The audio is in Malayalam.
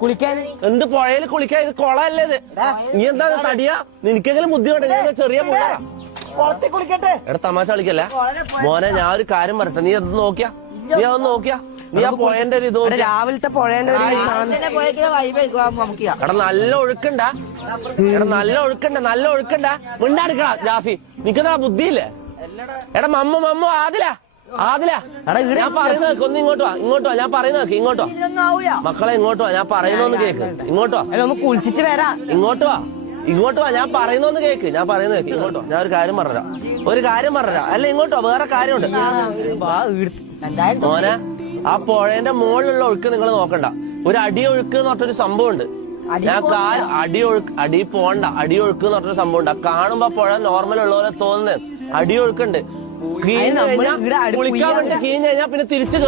കുളിക്കാൻ എന്ത് പുഴയില് കുളിക്കാൻ? ഇത് കുളമല്ലേ ഇത്? നീ എന്താ തടിയാ? നിനക്കെങ്കിലും ബുദ്ധിമുട്ട്. ചെറിയ കുളിക്കട്ടെ. എടാ തമാശ കളിക്കല്ല മോനെ. ഞാൻ ഒരു കാര്യം പറട്ടെ, നീ അത് നോക്കിയാ? നീ ആ പുഴന്റെ ഒരു ഇത് രാവിലത്തെ പുഴേന്റെ ഒരു എടാ നല്ല ഒഴുക്കണ്ട. നല്ല ഒഴുക്കണ്ട. മിണ്ടാടുക്കടാ ജാസി, നിക്കുന്ന ബുദ്ധിയില്ലേ? എടാ മമ്മ ആദില ഞാൻ പറയുന്നത് ഒന്ന് ഇങ്ങോട്ട് വാ. ഞാൻ പറയുന്നത് ഇങ്ങോട്ടോ മക്കളെ, ഇങ്ങോട്ട് വാ. ഞാൻ പറയുന്നൊന്ന് കേക്ക്. ഇങ്ങോട്ടോ കുളിച്ചിട്ട് വരാ. ഇങ്ങോട്ട് വാ. ഞാൻ പറയുന്നൊന്ന് കേക്ക്. ഇങ്ങോട്ടോ. ഞാൻ ഒരു കാര്യം പറഞ്ഞ അല്ല ഇങ്ങോട്ടോ. വേറെ കാര്യമുണ്ട് മോനെ. ആ പുഴേന്റെ മുകളിലുള്ള ഒഴുക്ക് നിങ്ങൾ നോക്കണ്ട. ഒരു അടിയൊഴുക്ക് എന്ന് പറഞ്ഞൊരു സംഭവം ഉണ്ട്. അടിയൊഴുക്ക് എന്ന് പറഞ്ഞൊരു സംഭവം ഉണ്ട്. കാണുമ്പോ പുഴ നോർമൽ ഉള്ള പോലെ തോന്നുന്നത്. അടിയൊഴുക്കുണ്ട്. കുളിക്കാൻ വേണ്ടി കീഞ്ഞ് കഴിഞ്ഞാൽ പിന്നെ തിരിച്ചു